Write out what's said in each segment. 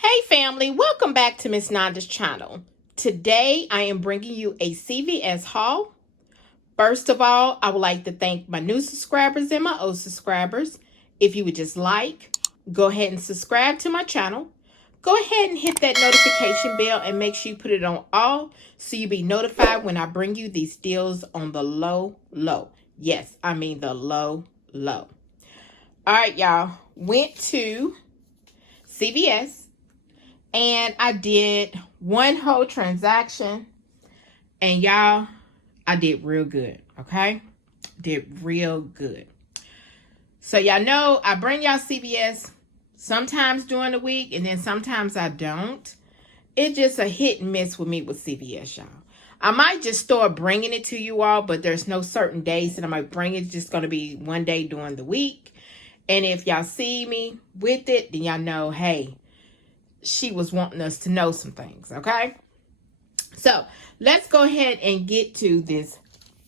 Hey family, welcome back to Miss Nanda's channel. Today I am bringing you a CVS haul. First of all, I would like to thank my new subscribers and my old subscribers. If you would just go ahead and subscribe to my channel. Go ahead and hit that notification bell and make sure you put it on all so you'll be notified when I bring you these deals on the low. Yes, I mean the low. All right, y'all. Went to CVS. And I did one whole transaction. And y'all, I did real good. Okay? Did real good. So y'all know I bring y'all CVS sometimes during the week. And then sometimes I don't. It's just a hit and miss with me with CVS, y'all. I might just start bringing it to you all. But there's no certain days that I might bring it. It's just going to be one day during the week. And if y'all see me with it, then y'all know, hey, she was wanting us to know some things, okay? So let's go ahead and get to this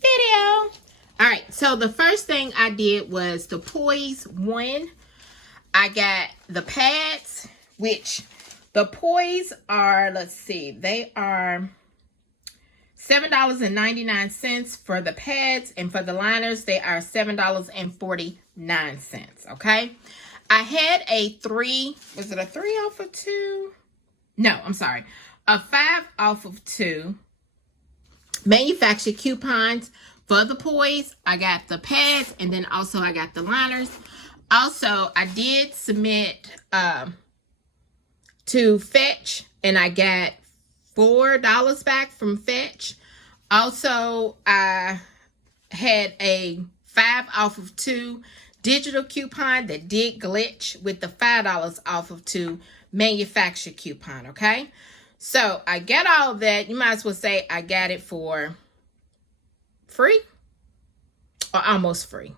video. All right, so the first thing I did was the Poise one. I got the pads, which the Poise are, let's see, they are $7.99 for the pads, and for the liners, they are $7.49, okay? I had a 3, was it a 3 off of 2? No, I'm sorry. A 5 off of 2 manufactured coupons for the Poise. I got the pads, and then also I got the liners. Also, I did submit to Fetch, and I got $4 back from Fetch. Also, I had a 5 off of 2 digital coupon that did glitch with the $5 off of 2 manufactured coupon, okay? So I got all that. You might as well say I got it for free or almost free.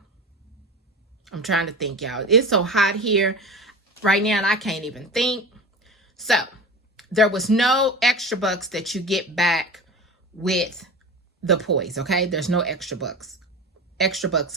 I'm trying to think, y'all. It's so hot here right now and I can't even think. So there was no extra bucks that you get back with the Poise, okay? There's no extra bucks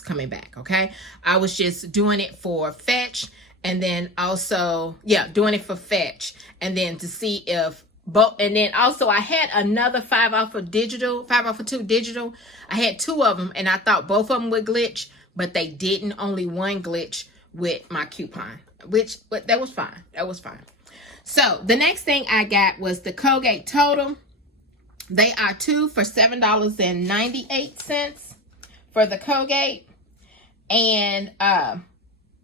coming back, okay? I was just doing it for Fetch, and then also, yeah, doing it for Fetch, and then to see if both, and then also I had another 5 off of 2 digital. I had 2 of them, and I thought both of them would glitch, but they didn't. Only one glitch with my coupon, but that was fine. That was fine. So the next thing I got was the Colgate Total. They are 2 for $7.98 for the Colgate, and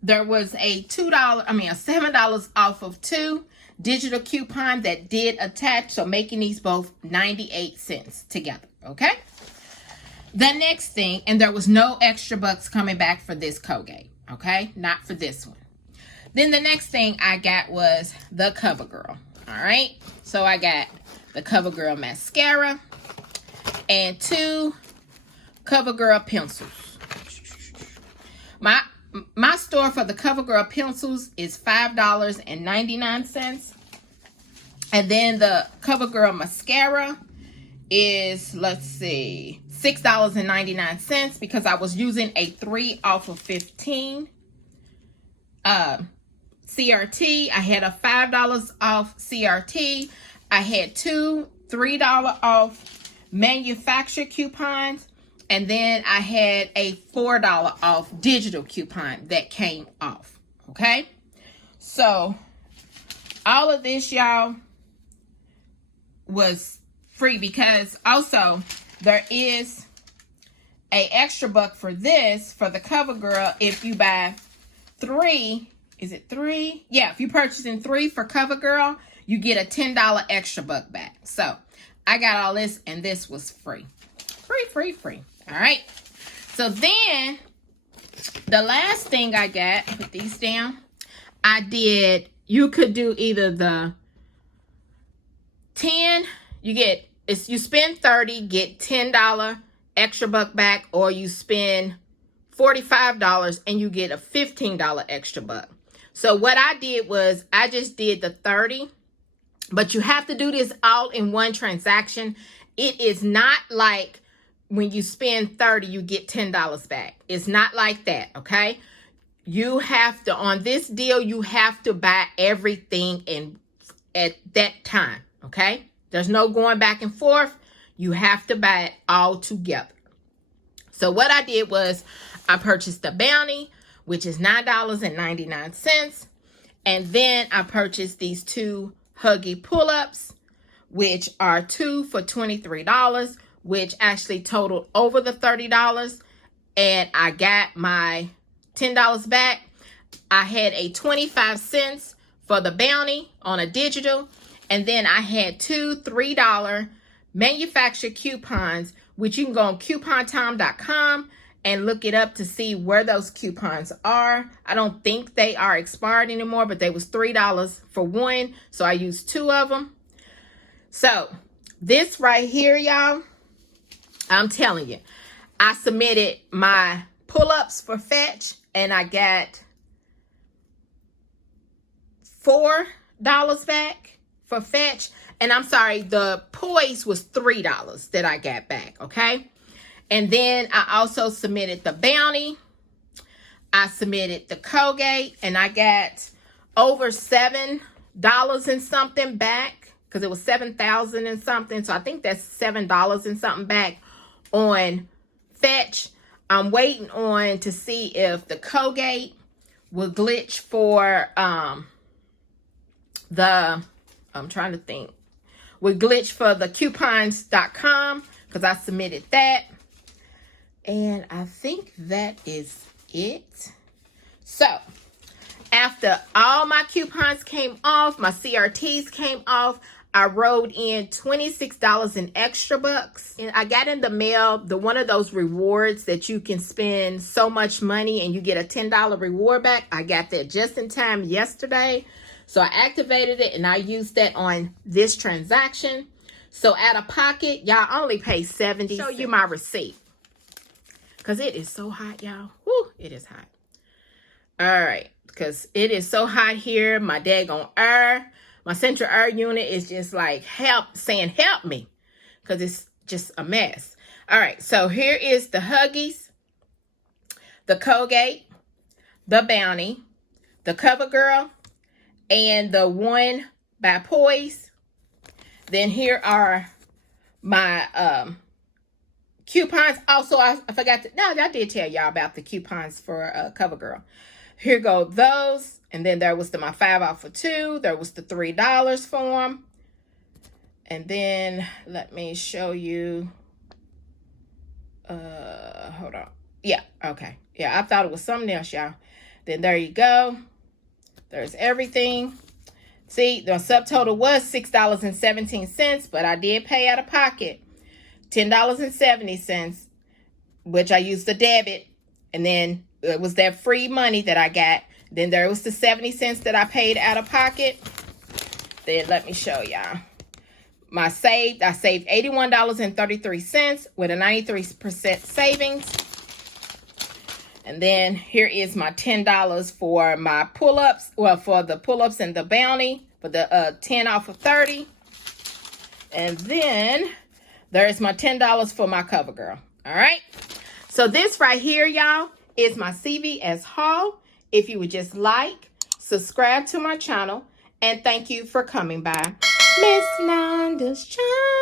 there was a $7 off of 2 digital coupon that did attach, so making these both 98 cents together, okay? The next thing, and there was no extra bucks coming back for this Colgate, okay? Not for this one. Then the next thing I got was the CoverGirl, all right? So I got the CoverGirl mascara and 2 CoverGirl pencils. My store for the CoverGirl pencils is $5.99. And then the CoverGirl mascara is, let's see, $6.99 because I was using a 3 off of 15 CRT. I had a $5 off CRT. I had 2 $3 off manufacturer coupons. And then I had a $4 off digital coupon that came off. Okay? So, all of this, y'all, was free because also there is a extra buck for this, for the CoverGirl, if you buy 3. Is it 3? Yeah, if you're purchasing 3 for CoverGirl, you get a $10 extra buck back. So, I got all this, and this was free. Free. All right. So then, the last thing I got, put these down, you could do either the 10, you spend 30, get $10 extra buck back, or you spend $45 and you get a $15 extra buck. So what I did was I just did the 30, but you have to do this all in one transaction. It is not like when you spend 30, you get $10 back. It's not like that, okay? You have to, on this deal, you have to buy everything in at that time, okay? There's no going back and forth. You have to buy it all together. So what I did was I purchased the Bounty, which is $9.99. And then I purchased these 2 Huggy pull-ups, which are 2 for $23, which actually totaled over the $30. And I got my $10 back. I had a 25 cents for the Bounty on a digital. And then I had 2 $3 manufacturer coupons, which you can go on coupontime.com and look it up to see where those coupons are. I don't think they are expired anymore, but they was $3 for one. So I used 2 of them. So this right here, y'all, I'm telling you, I submitted my pull-ups for Fetch and I got $4 back for Fetch. And I'm sorry, the Poise was $3 that I got back, okay? And then I also submitted the Bounty. I submitted the Colgate, and I got over $7 and something back because it was 7,000 and something. So I think that's $7 and something back on Fetch. I'm waiting on to see if the Colgate will glitch for I'm trying to think. Would glitch for the coupons.com because I submitted that. And I think that is it. So after all my coupons came off, my CRTs came off, I rolled in $26 in extra bucks. And I got in the mail one of those rewards that you can spend so much money and you get a $10 reward back. I got that just in time yesterday. So I activated it and I used that on this transaction. So out of pocket, y'all only pay 70. Show you my receipt. Because it is so hot, y'all. Woo, it is hot. All right. Because it is so hot here. My daggone air. My central air unit is just like saying help me. Because it's just a mess. All right. So here is the Huggies, the Colgate, the Bounty, the CoverGirl, and the one by Poise. Then here are my coupons. Also, I forgot to, no, I did tell y'all about the coupons for CoverGirl. Here go those. And then there was my 5 off for 2. There was the $3 for them. And then let me show you. Hold on. Yeah, okay. Yeah, I thought it was something else, y'all. Then there you go. There's everything. See, the subtotal was $6.17, but I did pay out of pocket $10.70, which I used the debit. And then it was that free money that I got. Then there was the 70 cents that I paid out of pocket. Then let me show y'all. I saved $81.33 with a 93% savings. And then here is my $10 for my pull-ups. Well, for the pull-ups and the Bounty. For the 10 off of 30. And then there's my $10 for my CoverGirl. All right. So this right here, y'all, is my CVS haul. If you would just like, subscribe to my channel. And thank you for coming by Miss Nanda's channel.